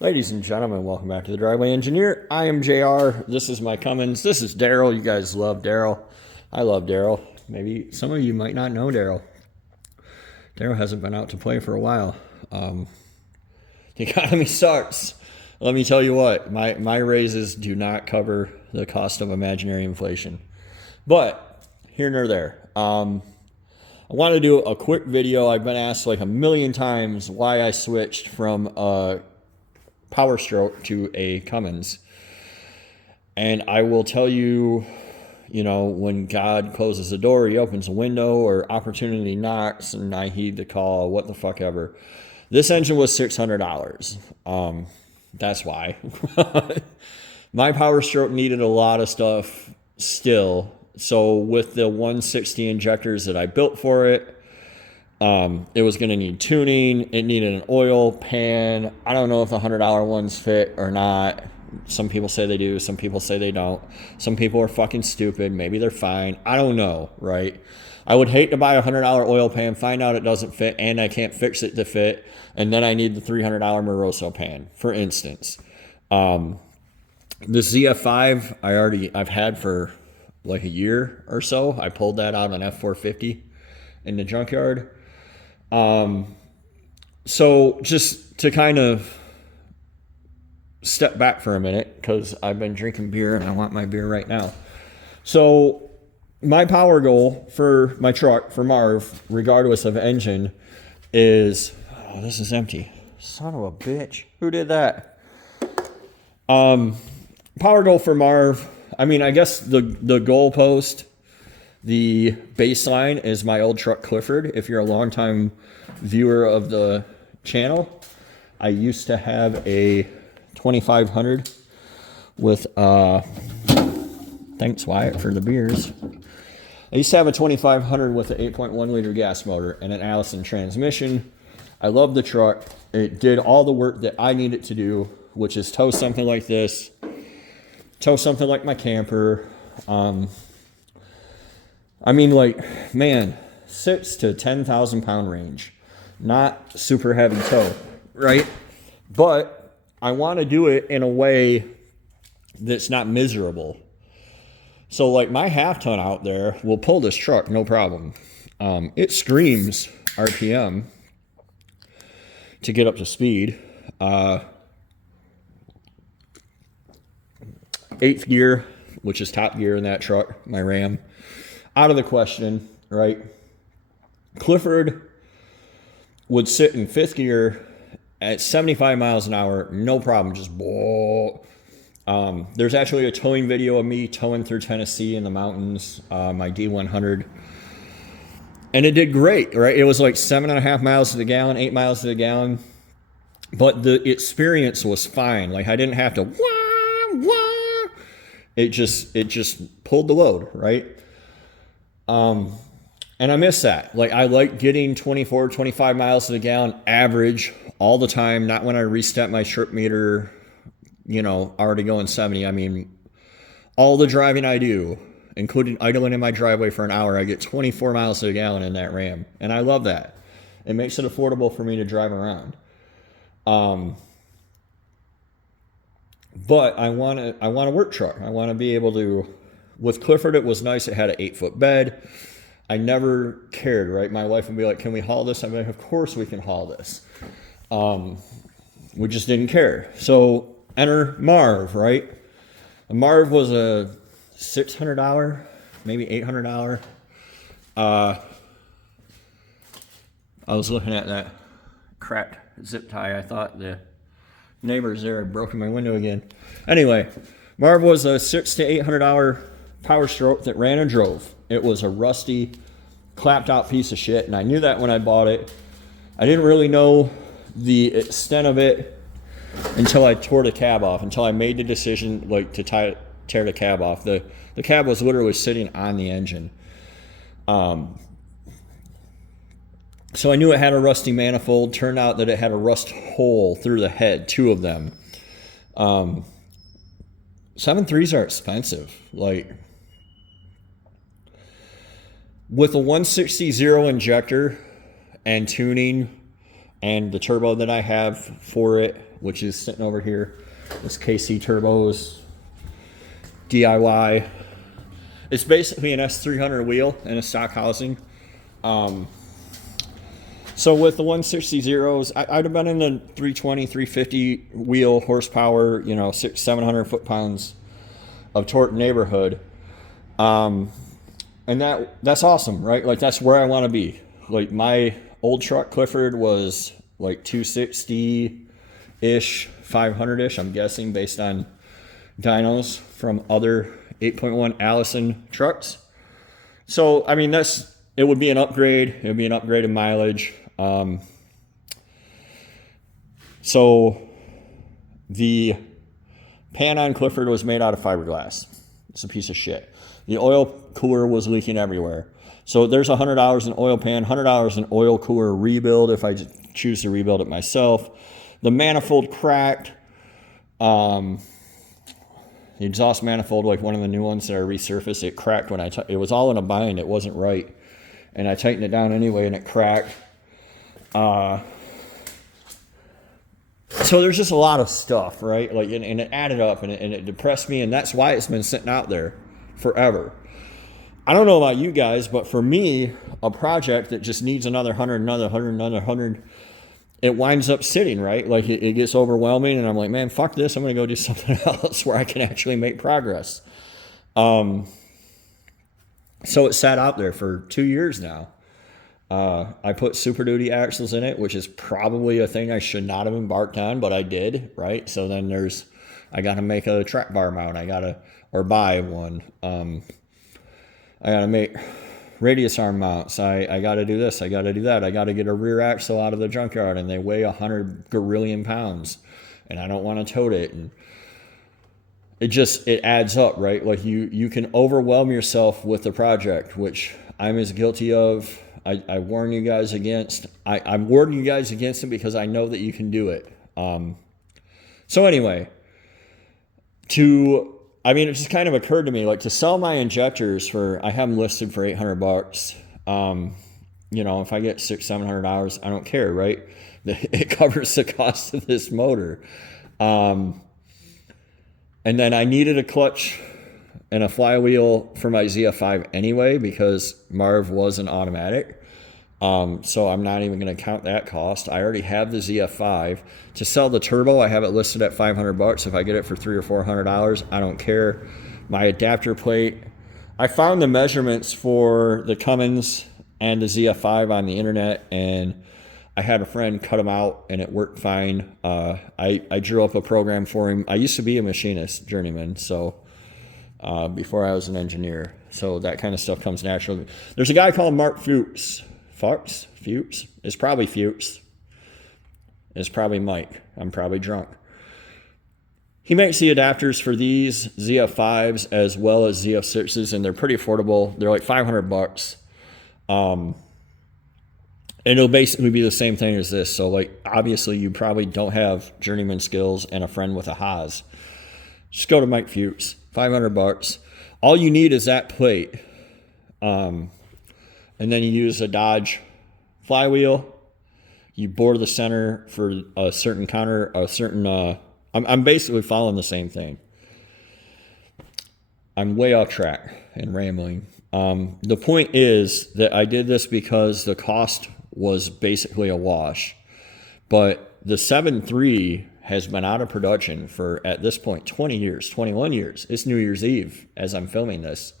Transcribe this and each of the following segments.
Ladies and gentlemen, welcome back to the Driveway Engineer. I am JR. This is my Cummins. This is Daryl. You guys love Daryl. I love Daryl. Maybe some of you might not know Daryl. Daryl hasn't been out to play for a while. The economy sucks. Let me tell you what, my raises do not cover the cost of imaginary inflation. But here nor there. I want to do a quick video. I've been asked like a million times why I switched from Powerstroke to a Cummins. And I will tell you, when God closes a door, he opens a window, or opportunity knocks, and I heed the call, what the fuck ever. This engine was $600. That's why. My Powerstroke needed a lot of stuff still. So with the 160 injectors that I built for it, it was going to need tuning. It needed an oil pan. I don't know if the $100 ones fit or not. Some people say they do. Some people say they don't. Some people are fucking stupid. Maybe they're fine. I don't know, right? I would hate to buy a $100 oil pan, find out it doesn't fit, and I can't fix it to fit, and then I need the $300 Moroso pan, for instance. The ZF5 I've had for like a year or so. I pulled that out on F450 in the junkyard. So just to kind of step back for a minute, because I've been drinking beer and I want my beer right now. So my power goal for my truck, for Marv, regardless of engine, is... Oh, this is empty. Son of a bitch. Who did that? Power goal for Marv, I guess the goalpost, the baseline is my old truck Clifford. If you're a longtime viewer of the channel, I used to have a 2500 with, thanks Wyatt for the beers. I used to have a 2500 with an 8.1 liter gas motor and an Allison transmission. I love the truck. It did all the work that I need it to do, which is tow something like this, tow something like my camper. Man, 6,000 to 10,000 pound range. Not super heavy tow, right? But I want to do it in a way that's not miserable. So like my half ton out there will pull this truck, no problem. It screams RPM to get up to speed. 8th gear, which is top gear in that truck, my Ram, out of the question, right? Clifford would sit in 5th gear at 75 miles an hour, no problem, just whoa. There's actually a towing video of me towing through Tennessee in the mountains, my D100, and it did great, right? It was like 7.5 miles to the gallon, 8 miles to the gallon, but the experience was fine. Like I didn't have to wah, wah. It just pulled the load, right? And I miss that. Like I like getting 24, 25 miles to the gallon average all the time, not when I reset my trip meter, already going 70. All the driving I do, including idling in my driveway for an hour, I get 24 miles to the gallon in that Ram. And I love that. It makes it affordable for me to drive around. But I want a work truck. I want to be able to, with Clifford, it was nice. It had an 8-foot bed. I never cared, right? My wife would be like, can we haul this? I'm like, of course we can haul this. We just didn't care. So enter Marv, right? Marv was a $600, maybe $800. I was looking at that cracked zip tie. I thought the neighbors there had broken my window again. Anyway, Marv was a $600 to $800 Powerstroke that ran and drove. It was a rusty, clapped out piece of shit, and I knew that when I bought it. I didn't really know the extent of it until I tore the cab off, until I made the decision to tear the cab off. The cab was literally sitting on the engine. So I knew it had a rusty manifold. Turned out that it had a rust hole through the head, 2 of them. 7.3s are expensive. Like, with a 160 injector and tuning, and the turbo that I have for it, which is sitting over here. This KC Turbos DIY. It's basically an S300 wheel in a stock housing. So with the 160s, I'd have been in the 320, 350 wheel horsepower, 700 foot-pounds of torque neighborhood. And that's awesome, right? Like, that's where I want to be. Like, my old truck, Clifford, was like 260-ish, 500-ish, I'm guessing, based on dynos from other 8.1 Allison trucks. So, I mean, it would be an upgrade. It would be an upgrade in mileage. So the pan on Clifford was made out of fiberglass. It's a piece of shit. The oil cooler was leaking everywhere. So there's $100 in oil pan, $100 in oil cooler rebuild if I choose to rebuild it myself. The manifold cracked. The exhaust manifold, like one of the new ones that are resurfaced, it cracked when it was all in a bind. It wasn't right. And I tightened it down anyway, and it cracked. So there's just a lot of stuff, right? Like, and it added up, and it depressed me, and that's why it's been sitting out there forever. I don't know about you guys, but for me, a project that just needs another 100, another 100, it winds up sitting, right? Like, it gets overwhelming, and I'm like, man, fuck this. I'm going to go do something else where I can actually make progress. So it sat out there for 2 years now. I put Super Duty axles in it, which is probably a thing I should not have embarked on, but I did, right? So then I got to make a track bar mount. Or buy one. I got to make radius arm mounts. I got to do this. I got to do that. I got to get a rear axle out of the junkyard, and they weigh 100 gorillion pounds, and I don't want to tote it. And it adds up, right? Like, you can overwhelm yourself with the project, which I'm as guilty of. I warn you guys against. I'm warning you guys against it because I know that you can do it. So anyway, it just kind of occurred to me, like, to sell my injectors I have them listed for $800. If I get $600-700, I don't care, right? It covers the cost of this motor. And then I needed a clutch and a flywheel for my ZF5 anyway, because Marv was an automatic. So I'm not even going to count that cost. I already have the ZF5. To sell the turbo, I have it listed at $500. If I get it for $300 or $400, I don't care. My adapter plate, I found the measurements for the Cummins and the ZF5 on the internet, and I had a friend cut them out, and it worked fine. I drew up a program for him. I used to be a machinist, journeyman, so before I was an engineer. So that kind of stuff comes naturally. There's a guy called Mark Fuchs. Fuchs? It's probably Fuchs. It's probably Mike. I'm probably drunk. He makes the adapters for these ZF5s as well as ZF6s, and they're pretty affordable. They're like $500. And it'll basically be the same thing as this. So, like, obviously you probably don't have journeyman skills and a friend with a Haas. Just go to Mike Fuchs. $500. All you need is that plate. And then you use a Dodge flywheel. You bore the center for a certain counter, I'm basically following the same thing. I'm way off track and rambling. The point is that I did this because the cost was basically a wash. But the 7.3 has been out of production for, at this point, 20 years, 21 years. It's New Year's Eve as I'm filming this.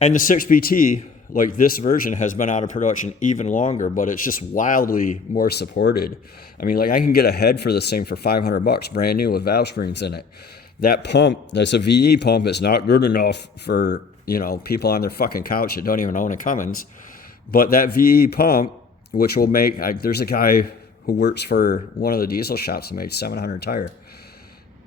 And the 6BT, like, this version has been out of production even longer, but it's just wildly more supported. I mean, like, I can get a head for this thing for $500, brand new with valve springs in it. That pump, that's a VE pump, is not good enough for, people on their fucking couch that don't even own a Cummins. But that VE pump, which will make, there's a guy who works for one of the diesel shops that makes 700 tire.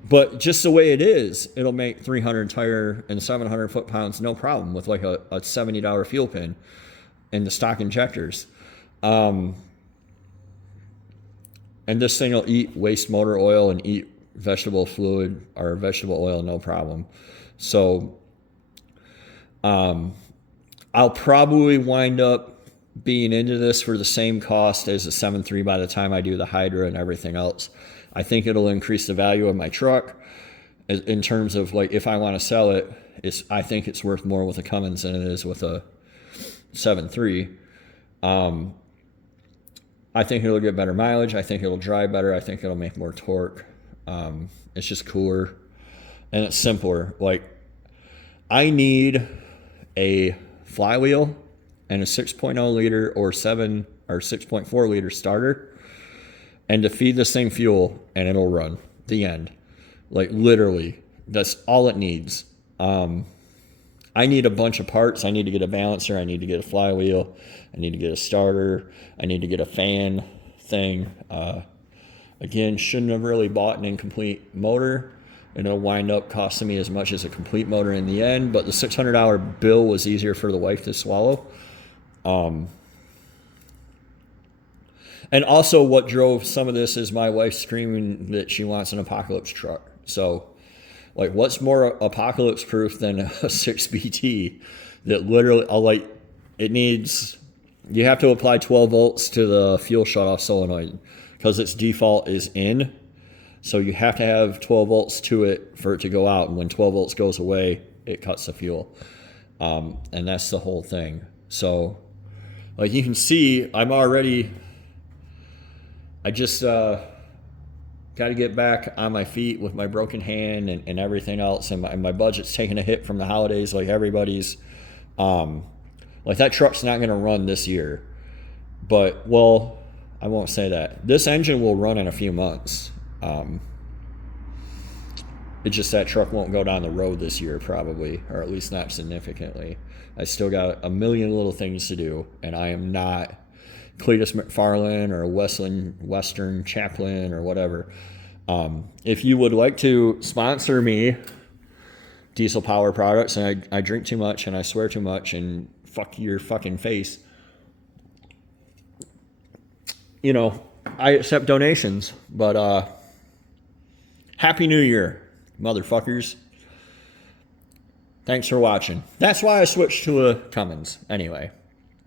But just the way it is, it'll make 300 tire and 700 foot-pounds, no problem, with like a $70 fuel pin and the stock injectors. And this thing will eat waste motor oil and eat vegetable fluid or vegetable oil, no problem. So I'll probably wind up being into this for the same cost as a 7.3 by the time I do the Hydra and everything else. I think it'll increase the value of my truck in terms of like if I want to sell it. I think it's worth more with a Cummins than it is with a 7.3. I think it'll get better mileage. I think it'll drive better. I think it'll make more torque. It's just cooler and it's simpler. Like I need a flywheel and a 6.0 liter or 6.4 liter starter and to feed this thing fuel and it'll run. The end. Like literally, that's all it needs. I need a bunch of parts. I need to get a balancer. I need to get a flywheel. I need to get a starter. I need to get a fan thing. Again, shouldn't have really bought an incomplete motor. It'll wind up costing me as much as a complete motor in the end, but the $600 bill was easier for the wife to swallow. And also what drove some of this is my wife screaming that she wants an apocalypse truck. So, like, what's more apocalypse proof than a 6BT that literally, you have to apply 12 volts to the fuel shutoff solenoid because its default is in. So you have to have 12 volts to it for it to go out. And when 12 volts goes away, it cuts the fuel. And that's the whole thing. So, like you can see, I just got to get back on my feet with my broken hand and everything else. And my budget's taking a hit from the holidays like everybody's. Like that truck's not going to run this year. But, well, I won't say that. This engine will run in a few months. It's just that truck won't go down the road this year probably, or at least not significantly. I still got a million little things to do, and I am not Cletus McFarlane or Western Chaplin or whatever. If you would like to sponsor me, Diesel Power Products, and I drink too much and I swear too much and fuck your fucking face, you know, I accept donations, but Happy New Year, motherfuckers. Thanks for watching. That's why I switched to a Cummins. Anyway.